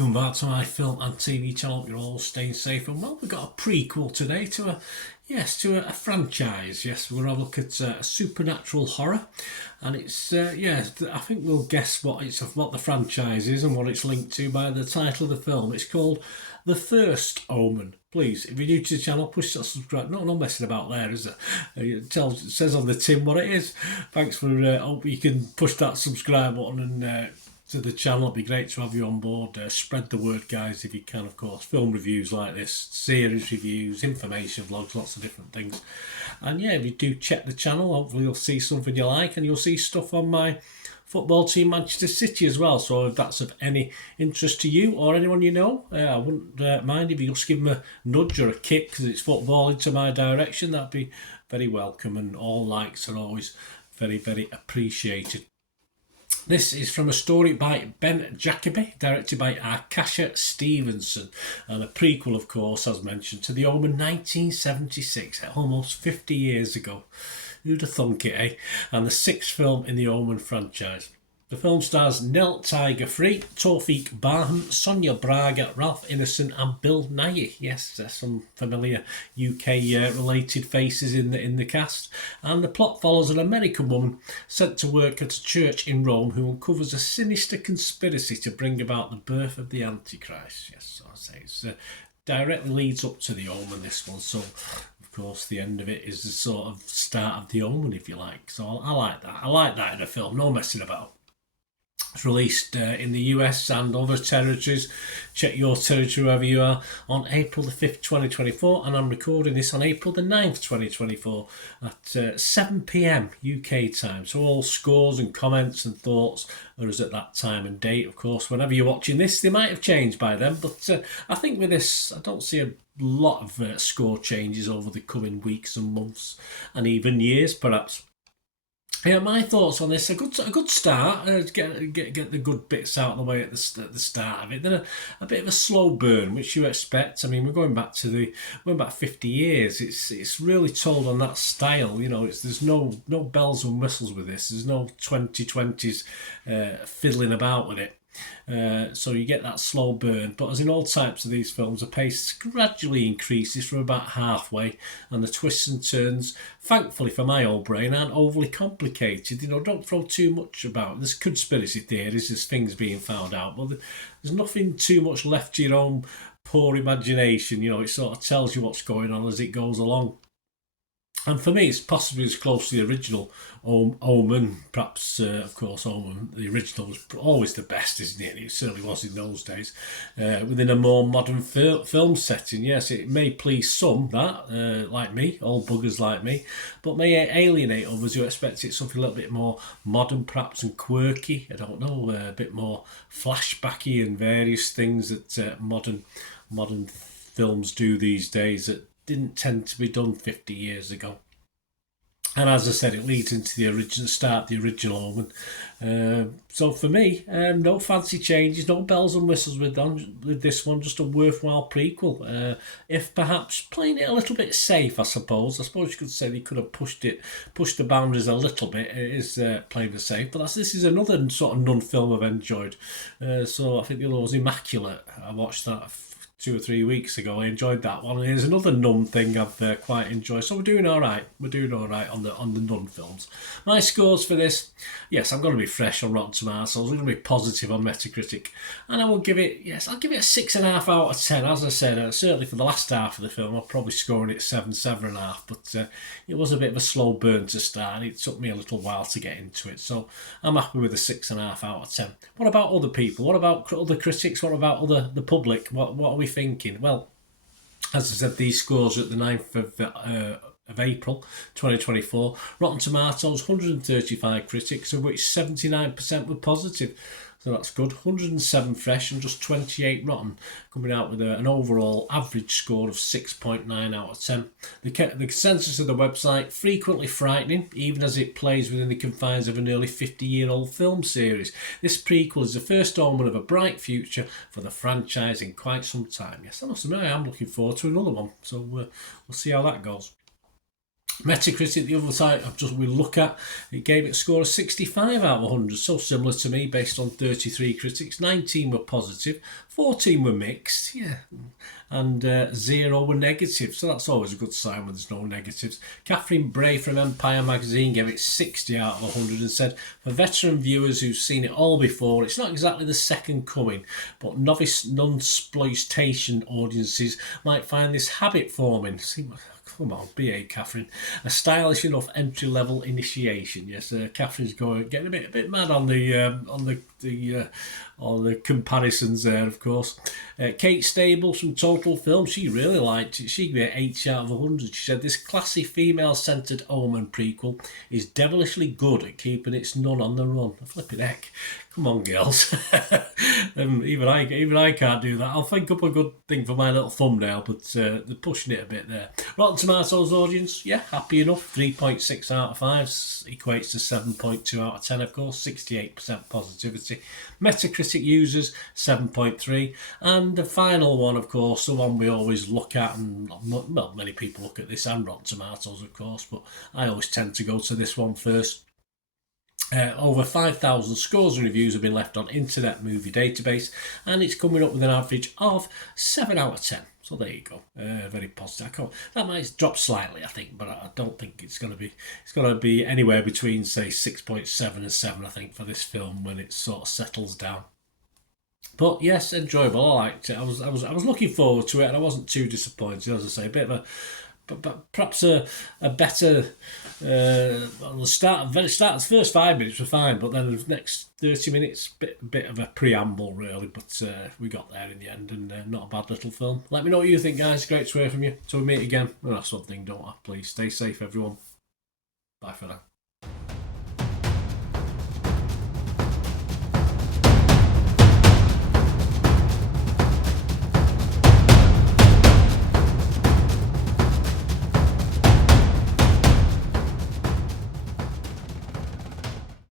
welcome back to my film and TV channel. You're all staying safe, and well, we've got a prequel today to a franchise. Yes, we're going to have a look at a supernatural horror, and it's I think we'll guess what the franchise is and what it's linked to by the title of the film. It's called The First Omen. Please, if you're new to the channel, push that subscribe. No messing about there, is there? It says on the tin what it is. Thanks for. Hope you can push that subscribe button and to the channel. It'd be great to have you on board. Spread the word, guys, if you can, of course. Film reviews like this, series reviews, information vlogs, lots of different things. And yeah, if you do check the channel, hopefully you'll see something you like, and you'll see stuff on my football team Manchester City as well. So if that's of any interest to you or anyone you know, I wouldn't mind if you just give them a nudge or a kick, because it's football, into my direction. That'd be very welcome, and all likes are always very, very appreciated. This is from a story by Ben Jacobi, directed by Akasha Stevenson, and a prequel, of course, as mentioned, to The Omen 1976, almost 50 years ago. Who'd have thunk it, eh? And the sixth film in the Omen franchise. The film stars Nell Tiger Free, Tawfiq Barham, Sonia Braga, Ralph Ineson and Bill Nighy. Yes, there's some familiar UK-related faces in the cast. And the plot follows an American woman sent to work at a church in Rome who uncovers a sinister conspiracy to bring about the birth of the Antichrist. Yes, so I say it's directly leads up to the Omen, this one. So, of course, the end of it is the sort of start of the Omen, if you like. So I like that. I like that in a film. No messing about. It's released in the US and other territories. Check your territory wherever you are, on April the 5th, 2024, and I'm recording this on April the 9th, 2024 at 7 p.m. UK time. So all scores and comments and thoughts are as at that time and date. Of course, whenever you're watching this, they might have changed by then, but I think with this, I don't see a lot of score changes over the coming weeks and months and even years, perhaps. Yeah, my thoughts on this: a good start. Get the good bits out of the way at the start of it. Then a bit of a slow burn, which you expect. I mean, we're going back 50 years. It's really told on that style. You know, there's no bells and whistles with this. There's no 2020s fiddling about with it. So you get that slow burn, but as in all types of these films, the pace gradually increases from about halfway, and the twists and turns, thankfully for my old brain, aren't overly complicated. You know, don't throw too much about. There's conspiracy theories, there's things being found out, but there's nothing too much left to your own poor imagination. You know, it sort of tells you what's going on as it goes along. And for me, it's possibly as close to the original Omen. Perhaps, of course, Omen, the original, was always the best, isn't it? It certainly was in those days. Within a more modern film setting, yes, it may please some, like me, old buggers like me, but may alienate others who expect it something a little bit more modern, perhaps, and quirky. I don't know, a bit more flashbacky and various things that modern films do these days that didn't tend to be done 50 years ago. And as I said, it leads into the original Omen. So for me, no fancy changes, no bells and whistles with this one, just a worthwhile prequel. If perhaps playing it a little bit safe, I suppose you could say they could have pushed the boundaries a little bit. It is playing it safe, but this is another sort of nun film I've enjoyed. So I think the other was Immaculate. I watched that 2 or 3 weeks ago. I enjoyed that one. And here's another nun thing I've quite enjoyed. So we're doing all right. We're doing all right on the nun films. My scores for this: yes, I'm going to be fresh on Rotten Tomatoes. I'm going to be positive on Metacritic, and I will give it. Yes, I'll give it a 6.5 out of 10. As I said, certainly for the last half of the film, I'm probably scoring it 7.5. But it was a bit of a slow burn to start, and it took me a little while to get into it. So I'm happy with a 6.5 out of 10. What about other people? What about other critics? What about the public? What are we thinking? Well, as I said, these scores are at the 9th of April 2024. Rotten Tomatoes, 135 critics, of which 79% were positive. So that's good. 107 fresh and just 28 rotten, coming out with an overall average score of 6.9 out of 10. The consensus of the website: frequently frightening, even as it plays within the confines of a nearly 50-year-old film series. This prequel is the first omen of a bright future for the franchise in quite some time. Yes, I must admit, I am looking forward to another one. So we'll see how that goes. Metacritic, the other side we look at, it gave it a score of 65 out of 100, so similar to me, based on 33 critics. 19 were positive, 14 were mixed, and 0 were negative, so that's always a good sign when there's no negatives. Catherine Bray from Empire magazine gave it 60 out of 100 and said, for veteran viewers who've seen it all before, it's not exactly the second coming, but novice non-exploitation audiences might find this habit forming. Come on, BA Catherine. A stylish enough entry-level initiation. Yes, Catherine's getting a bit mad on the comparisons there, of course. Kate Stables from Total Film, she really liked it. She gave it 8 out of 100. She said, this classy female-centred Omen prequel is devilishly good at keeping its nun on the run. Flipping heck. Come on, girls. Even I can't do that. I'll think up a good thing for my little thumbnail, but they're pushing it a bit there. Rotten Tomatoes audience, happy enough. 3.6 out of 5 equates to 7.2 out of 10, of course. 68% positivity. Metacritic users, 7.3. And the final one, of course, the one we always look at, and well, many people look at this and Rotten Tomatoes, of course, but I always tend to go to this one first. Over 5,000 scores and reviews have been left on Internet Movie Database, and it's coming up with an average of 7 out of 10. So there you go. Very positive. That might drop slightly, I think, but I don't think it's going to be. It's going to be anywhere between, say, 6.7 and 7, I think, for this film when it sort of settles down. But yes, enjoyable. I liked it. I was looking forward to it, and I wasn't too disappointed. As I say, a bit of a. But perhaps a better the first 5 minutes were fine, but then the next 30 minutes bit of a preamble really, but we got there in the end, and not a bad little film. Let me know what you think, guys. Great to hear from you. Till we meet again. Well, that's one thing, don't I? Please stay safe, everyone. Bye for now.